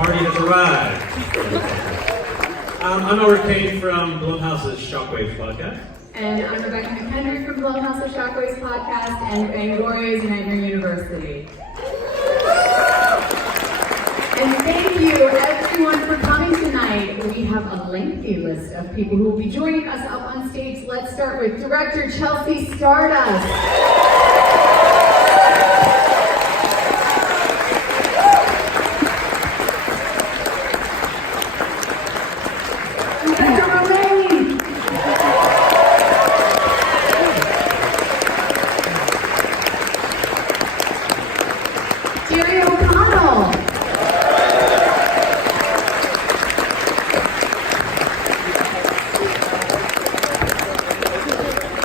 party has arrived. I'm Albert Kane from Blumhouse's Shockwave podcast. And I'm Rebecca Romijn from Blumhouse's Shockwave's podcast and Bangoria's Nightmare University. And thank you everyone for coming tonight. We have a lengthy list of people who will be joining us up on stage. Let's start with director Chelsea Stardust.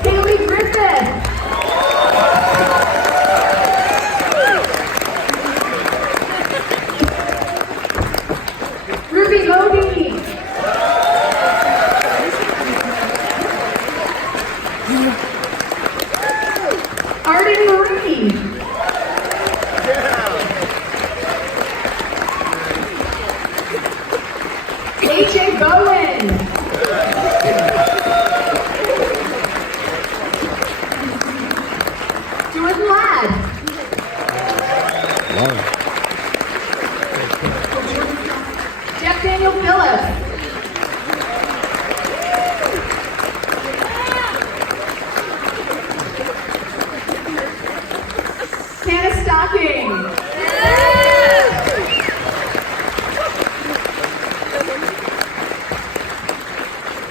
Hayley Griffith. Modine. Arden Myrin. Bowen. Jordan Ladd. Wow. Daniel Phillips.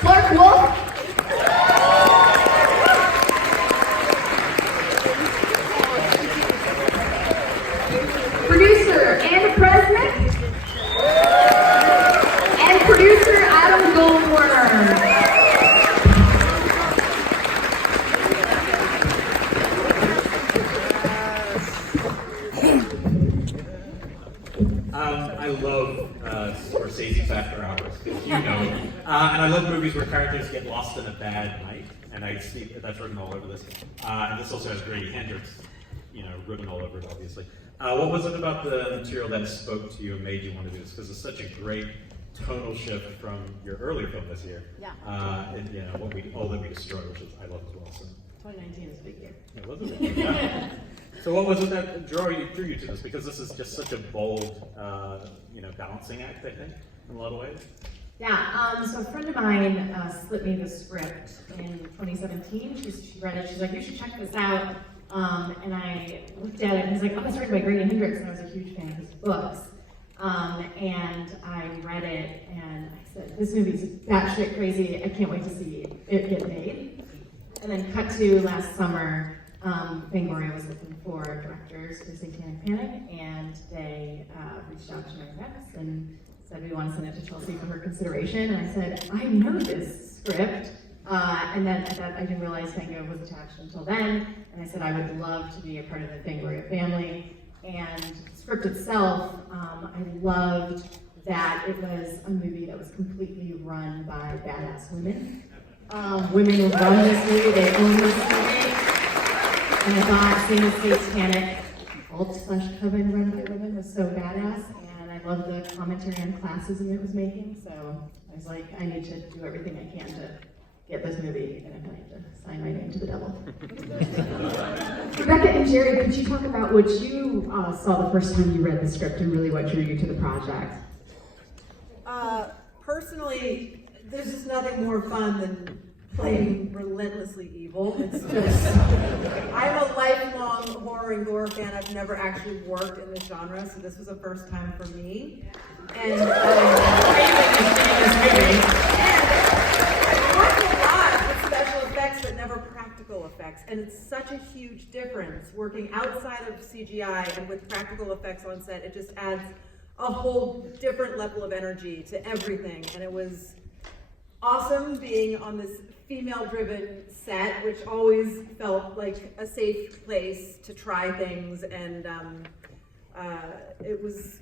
Clarke Wolfe. Producer Presmyk. And producer Goldworm. I love Scorsese's After Hours, because you know, and I love movies where characters get lost in a bad night, and I see that's written all over this. And this also has Grady Hendrix, written all over it, obviously. What was it about the material that spoke to you and made you want to do this? Because it's such a great tonal shift from your earlier film this year. Yeah. And All That We Destroy, which I love as well. So 2019 is a big year. It was a big year. Yeah. So what was it that drew you to this? Because this is just such a bold, balancing act, I think, in a lot of ways. Yeah, so a friend of mine slipped me the script in 2017. She read it, she's like, you should check this out. And I looked at it and was like, oh, that's written by Grady Hendrix, and I was a huge fan of his books. And I read it, and I said, this movie's batshit crazy, I can't wait to see it get made. And then cut to last summer, Fangoria was looking for directors for Satanic Panic, and they reached out to my reps and said, we want to send it to Chelsea for her consideration. And I said, I know this script. And then I didn't realize Fango was attached until then. And I said, I would love to be a part of the Fangoria family. And the script itself, I loved that it was a movie that was completely run by badass women. Women run this movie, they own this movie. And I thought seeing the Satanic cult/coven run by women was so badass. And I loved the commentary on classism it was making. So I was like, I need to do everything I can to get this movie, and I have to sign my name to the devil. Rebecca and Jerry, could you talk about what you saw the first time you read the script and really what drew you to the project? Personally, there's just nothing more fun than playing relentlessly evil. It's just, I'm a lifelong horror and gore fan. I've never actually worked in this genre, so this was a first time for me. And but never practical effects, and it's such a huge difference working outside of CGI and with practical effects on set. It just adds a whole different level of energy to everything, and it was awesome being on this female-driven set, which always felt like a safe place to try things, and it was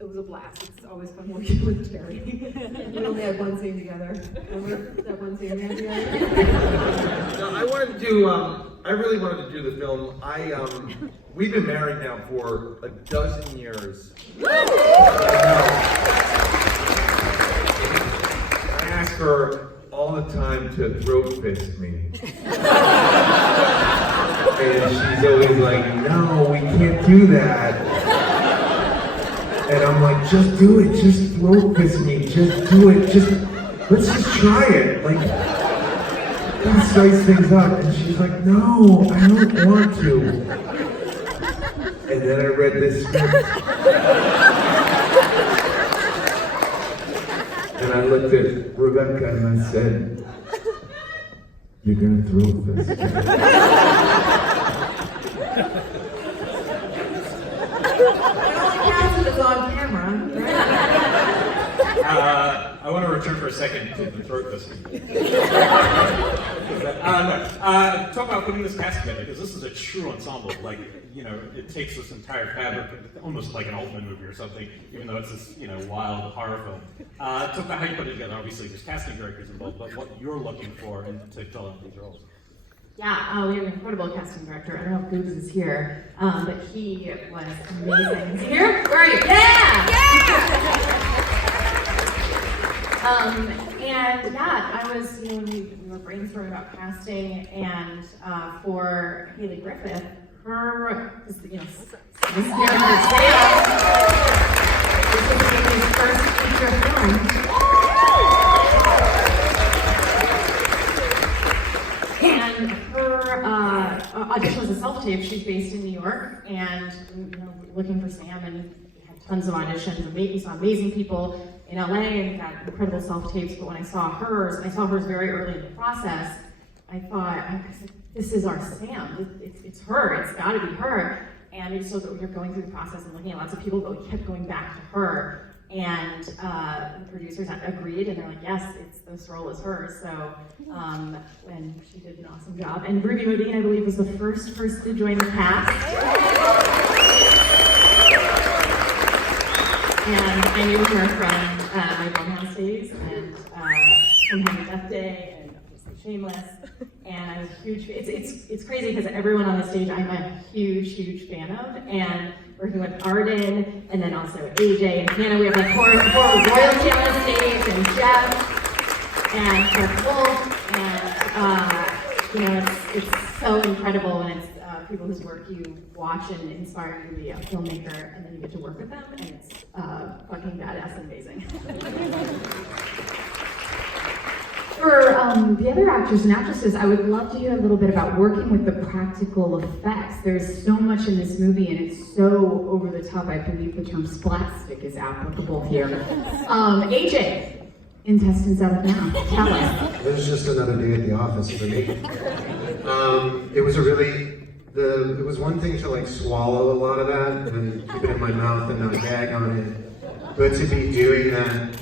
a blast. It's always fun working with Jerry. We only had one scene together. Remember that one scene we had together? No, I really wanted to do the film. We've been married now for a dozen years. wanted to throat fist me. And she's always like, no, we can't do that. And I'm like, just do it, just throat fist me, just do it, let's just try it. Like, let's spice things up. And she's like, no, I don't want to. And then I read this script. And I looked at Rebecca and I said, you're gonna throat fist me. It's on camera. I want to return for a second to the throat fisting. Talk about putting this cast together, because this is a true ensemble. Like, you know, it takes this entire fabric, almost like an Altman movie or something, even though it's this, you know, wild horror film. Talk about how you put it together. Obviously, there's casting directors involved, but what you're looking for to fill out these roles. Yeah, we have an incredible casting director. I don't know if Goobs is here, but he was amazing. Is he here? Where are you? Yeah! And yeah, I was, you know, when we were brainstorming about casting, and for Hayley Griffith, her, you know, this character, this was Hayley's first feature film. And her audition was a self-tape. She's based in New York, and you know, looking for Sam, and we had tons of auditions. We saw amazing people in LA and got incredible self-tapes. But when I saw hers, and I saw hers very early in the process, I thought, this is our Sam. It's her. It's got to be her. And it's so that we were going through the process and looking at lots of people, but we kept going back to her. And the producers agreed, and they're like, yes, this role is hers. So, and she did an awesome job. And Ruby Modine, I believe, was the first person to join the cast. And I knew her from my Blumhouse days, and from Happy Death Day, and obviously Shameless. And I was a huge fan. It's crazy because everyone on the stage I'm a huge fan of. And working with Arden, and then also AJ and Hannah. We have like four royalty on the stage, and Jeff, and Clarke Wolfe, and you know, it's so incredible when it's people whose work you watch and inspire you to be a filmmaker, and then you get to work with them, and it's fucking badass and amazing. For the other actors and actresses, I would love to hear a little bit about working with the practical effects. There's so much in this movie, and it's so over the top. I believe the term splatstick is applicable here. AJ, intestines out of mouth. Tell us. It was just another day at the office for me. It was one thing to like swallow a lot of that and keep it in my mouth and not gag on it, but to be doing that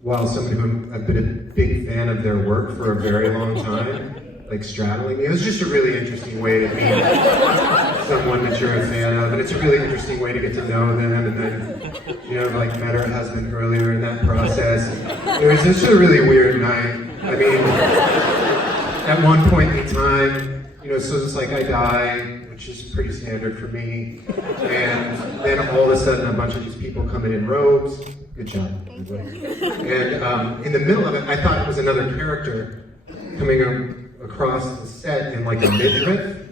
while somebody who I've been a big fan of their work for a very long time, like straddling me. It was just a really interesting way to meet someone that you're a fan of, and it's a really interesting way to get to know them, and then, you know, like met her husband earlier in that process. It was just a really weird night. I mean, at one point in time, you know, so it's like I die, which is pretty standard for me, and then all of a sudden a bunch of these people come in robes. Good job, everybody. And in the middle of it, I thought it was another character coming across the set in like a midriff.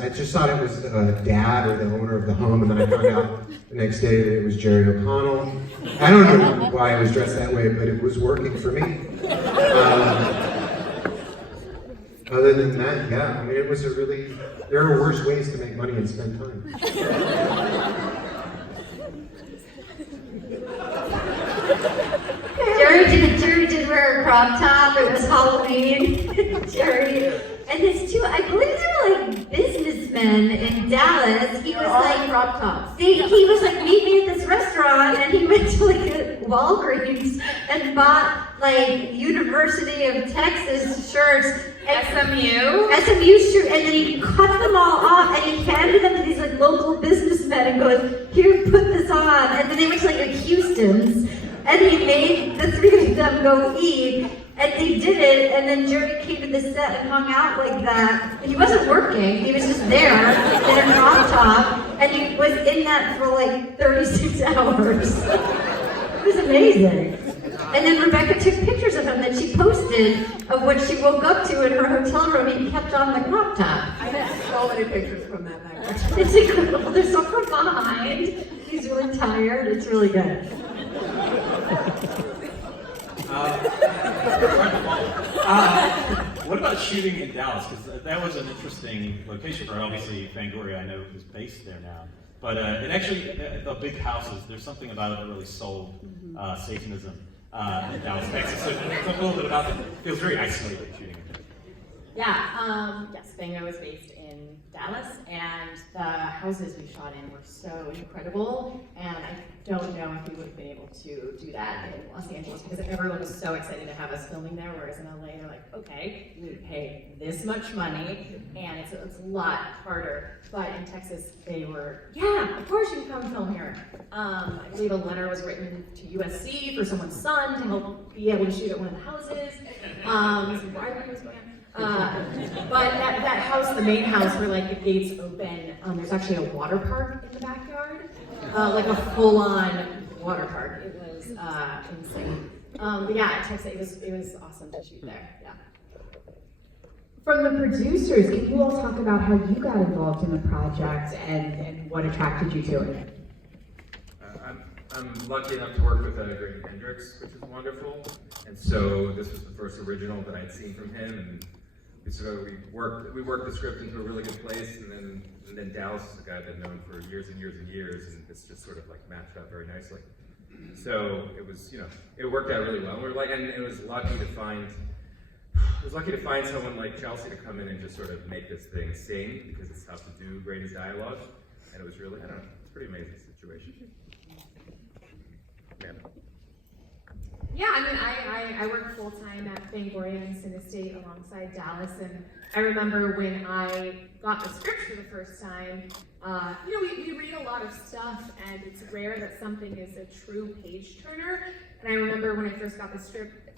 I just thought it was dad or the owner of the home, and then I found out the next day that it was Jerry O'Connell. I don't know why I was dressed that way, but it was working for me. Other than that, yeah, I mean, it was there are worse ways to make money and spend time. Jerry did wear a crop top. It was Halloween. Jerry and his two, I believe they were like businessmen in Dallas. He was like crop tops. He was like, meet me at this restaurant, and he went to like a Walgreens and bought like University of Texas shirts. SMU shirt, and then he cut them all off and he handed them to these like local businessmen and goes, here, put this on. And then they went to like a Houston's, and he made the three of them go eat, and they did it, and then Jerry came to the set and hung out like that. He wasn't working, he was just there in a crop top, and he was in that for like 36 hours. was amazing. And then Rebecca took pictures of him that she posted of what she woke up to in her hotel room. He kept on the crop top. I have so many pictures from that night. It's incredible. They're so far behind. He's really tired. It's really good. What about shooting in Dallas? Because that was an interesting location for obviously Fangoria. I know is based there now, but it actually the big houses. There's something about it that really sold Satanism in Dallas, Texas. So talk a little bit about it. It feels very isolated shooting. Yeah, yes, Fango was based in Dallas, and the houses we shot in were so incredible, and I don't know if we would have been able to do that in Los Angeles because everyone was so excited to have us filming there, whereas in LA, they're like, okay, you need to pay this much money, and it's a lot harder. But in Texas, they were, yeah, of course you can come film here. I believe a letter was written to USC for someone's son to help be able to shoot at one of the houses. Some bribery was going on. But that house, the main house where like the gates open, there's actually a water park in the backyard, like a full-on water park. It was insane. But yeah, Texas, it was awesome to shoot there. Yeah. From the producers, can you all talk about how you got involved in the project and what attracted you to it? I'm lucky enough to work with Grady Hendrix, which is wonderful. And so this was the first original that I'd seen from him, and we worked the script into a really good place, and then Dallas is a guy that I've known for years and years and years, and it's just sort of like matched up very nicely. So it was, it worked out really well. And it was lucky to find someone like Chelsea to come in and just sort of make this thing sing, because it's tough to do Grady's dialogue, and it was really, I don't know, it's a pretty amazing situation. Yeah. Yeah, I mean, I work full-time at Fangoria in Cinestate alongside Dallas, and I remember when I got the script for the first time, we read a lot of stuff, and it's rare that something is a true page-turner, and I remember when I first got the script,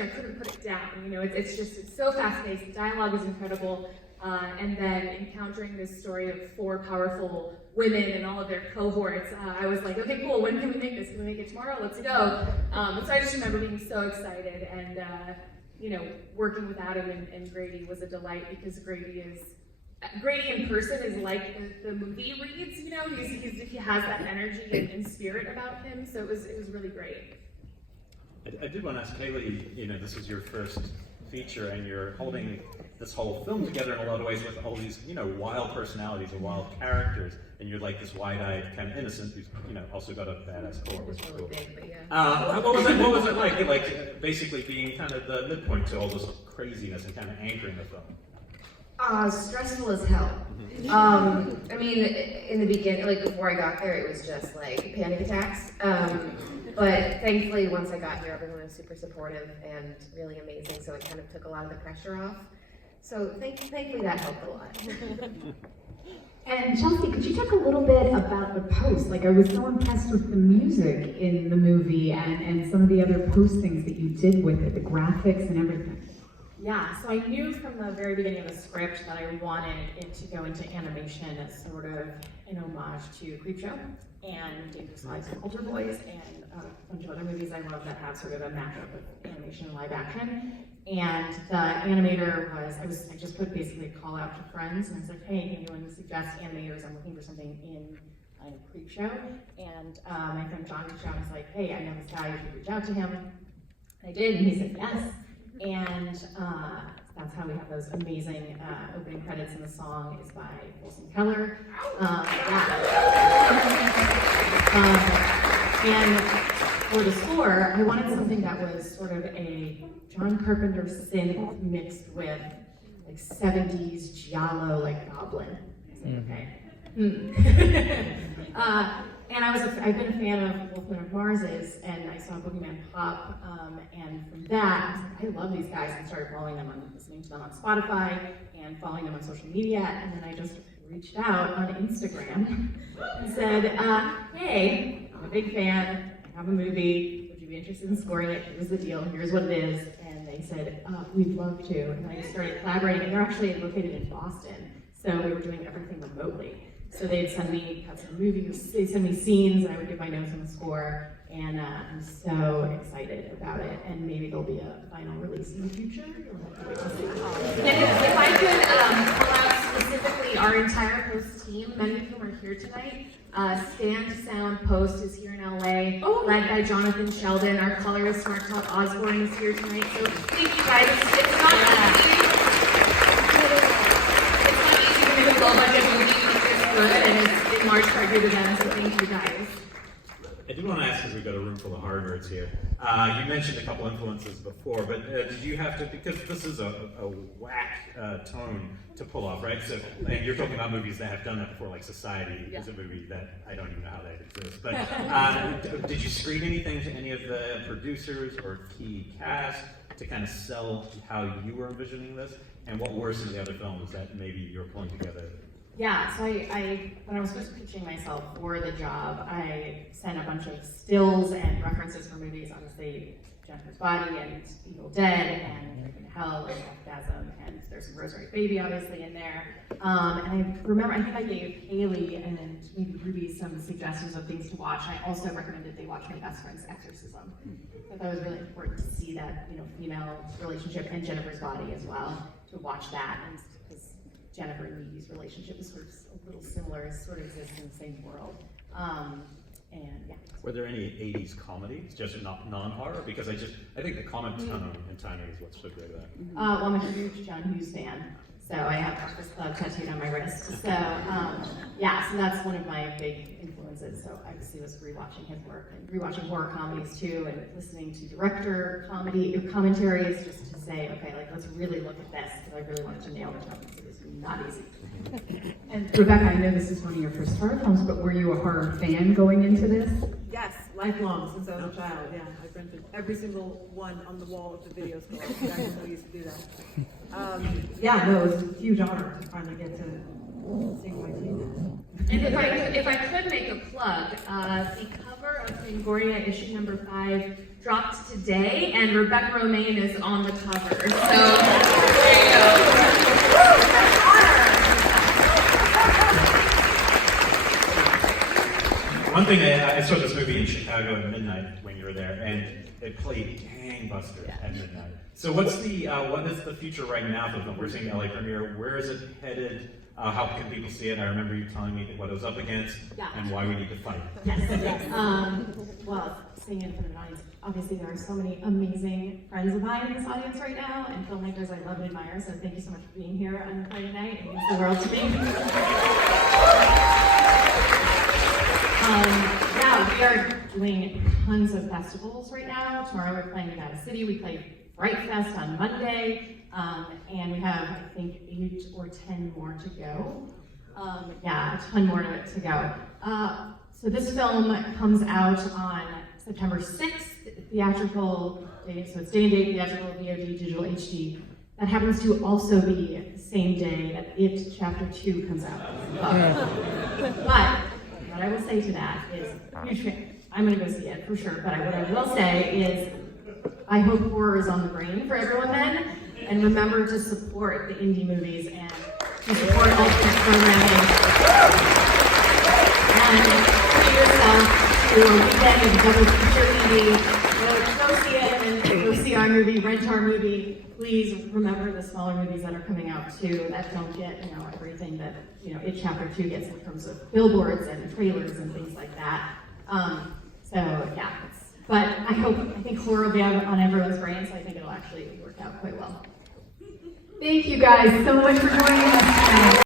I couldn't put it down. It's so fast-paced, the dialogue is incredible, and then encountering this story of 4 powerful women and all of their cohorts, I was like, okay, cool, when can we make this? Can we make it tomorrow? Let's go. So I just remember being so excited, and working with Adam and Grady was a delight, because Grady in person is like the movie reads, he has that energy and spirit about him, so it was really great. I did want to ask Hayley, this is your first feature, and you're holding this whole film together in a lot of ways with all these, wild personalities and wild characters, and you're like this wide-eyed kind of innocent who's, also got a badass core, which is cool. What was it like? Like basically being kind of the midpoint to all this craziness and kind of anchoring the film. Stressful as hell. I mean, in the beginning, like before I got there, it was just like panic attacks. But thankfully, once I got here, everyone was super supportive and really amazing, so it kind of took a lot of the pressure off. So thankfully that helped a lot. And Chelsea, could you talk a little bit about the post? Like, I was so impressed with the music in the movie and some of the other post things that you did with it, the graphics and everything. Yeah, so I knew from the very beginning of the script that I wanted it to go into animation as sort of an homage to Creepshow and Dangerous Lives of Culture Boys and a bunch of other movies I love that have sort of a mashup of animation and live action. And the animator I just put basically a call out to friends, and I was like, hey, can anyone suggest animators? I'm looking for something in Creepshow. And my friend John reached out and was like, hey, I know this guy, you should reach out to him. I did, and he said yes. And that's how we have those amazing opening credits, and the song is by Wilson Keller. And for the score, I wanted something that was sort of a John Carpenter synth mixed with like 70s giallo, like Goblin. Okay. And I've been a fan of Wolfman of Mars's, and I saw Boogeyman Pop, and from that, I was like, I love these guys, and started following them listening to them on Spotify, and following them on social media, and then I just reached out on Instagram and said, hey, I'm a big fan, I have a movie, would you be interested in scoring it? Here's the deal, here's what it is. And they said, we'd love to, and I just started collaborating, and they're actually located in Boston, so we were doing everything remotely. So they'd send me cuts of movies, they'd send me scenes, and I would give my notes on the score. And I'm so excited about it. And maybe there'll be a final release in the future. You'll have to wait and see. And if I could call out specifically our entire Post team, many of whom are here tonight. Stand Sound Post is here in LA, led by Jonathan Sheldon. Our colorist, Mark Todd Osborne, is here tonight. So thank you guys. It's not easy. It's not easy to make a low-budget movie look this good, and it's in large part due to them. So thank you guys. I do want to ask, because we've got a room full of hard nerds here. You mentioned a couple influences before, but did you have to, because this is a whack tone to pull off, right? So, and you're talking about movies that have done that before, like Society is a movie that I don't even know how that exists. But did you screen anything to any of the producers or key cast to kind of sell how you were envisioning this? And what were some of the other films that maybe you were pulling together? Yeah, so I when I was first pitching myself for the job, I sent a bunch of stills and references for movies, honestly, Jennifer's Body and Evil Dead and Breaking Hell and Orgasm, and there's some Rosemary's Baby obviously in there. And I remember, I think I gave Hayley and maybe Ruby some suggestions of things to watch. I also recommended they watch My Best Friend's Exorcism. I thought that was really important to see that, female relationship, and Jennifer's Body as well, to watch that. And because Jennifer and Ruby's relationship is sort of a little similar, sort of exists in the same world. And yeah. Were there any 80s comedies, just not non-horror? Because I think the comic tone and timing is what's so great about it. Well, I'm a huge John Hughes fan, so I have Breakfast Club tattooed on my wrist. So so that's one of my big influences. So I obviously was rewatching his work and rewatching horror comedies too, and listening to director commentaries just to say, okay, like let's really look at this, because I really wanted to nail the tone. So this was not easy. And Rebecca, I know this is one of your first horror films, but were you a horror fan going into this? Yes, lifelong since I was a child. Yeah, I've rented every single one on the wall of the video store. Back when we used to do that. It was a huge honor to finally get to sing my team. And if I could make a plug, the cover of Fangoria issue number 5 dropped today, and Rebecca Romijn is on the cover. So there you go. One thing, I saw this movie in Chicago at midnight when you were there, and it played gangbusters at midnight. So what is the future right now for the film? We're seeing LA premiere. Where is it headed? How can people see it? I remember you telling me what it was up against and why we need to fight. Yes. Well, seeing it in front of an audience, obviously there are so many amazing friends of mine in this audience right now, and filmmakers I love and admire, so thank you so much for being here on Friday night. It means the world to me. We are doing tons of festivals right now. Tomorrow we're playing Nevada City. We played Fright Fest on Monday, and we have, I think, 8 or 10 more to go. A ton more to go. So this film comes out on September 6th, theatrical, so it's day and date, theatrical, VOD, digital HD. That happens to also be the same day that It Chapter 2 comes out. But what I will say to that is, huge fan. I'm going to go see it for sure, but what I will say is, I hope horror is on the brain for everyone then, and remember to support the indie movies and to support alternate programming. And treat yourself to a weekend of double feature indie. Go see it and go see our movie, rent our movie. Please remember the smaller movies that are coming out too, that don't get everything that It Chapter 2 gets in terms of billboards and trailers and things like that. But I think horror will be on everyone's brain, so I think it'll actually work out quite well. Thank you guys so much for joining us tonight.